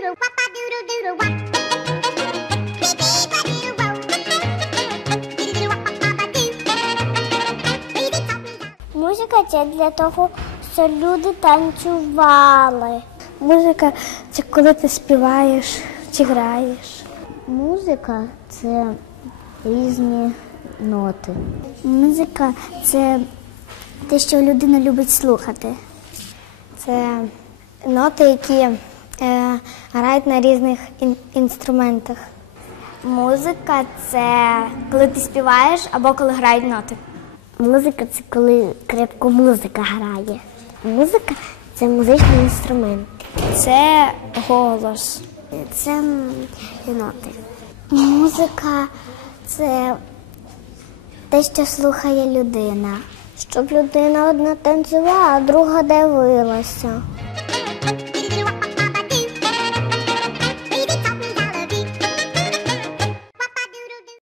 doodle, wop a doodle doodle down. Музика це для того, щоб люди танцювали. Музика це коли ти співаєш чи граєш. Музика це різні ноти. Музика це те, що людина любить слухати. Це ноти, які е, грають на різних ін- інструментах. Музика це коли ти співаєш або коли грають ноти. Музика це коли крепко музика грає. Музика це музичний інструмент. Це голос. Це ноти. Музика це те, що слухає людина. Щоб людина одна танцювала, а друга дивилася.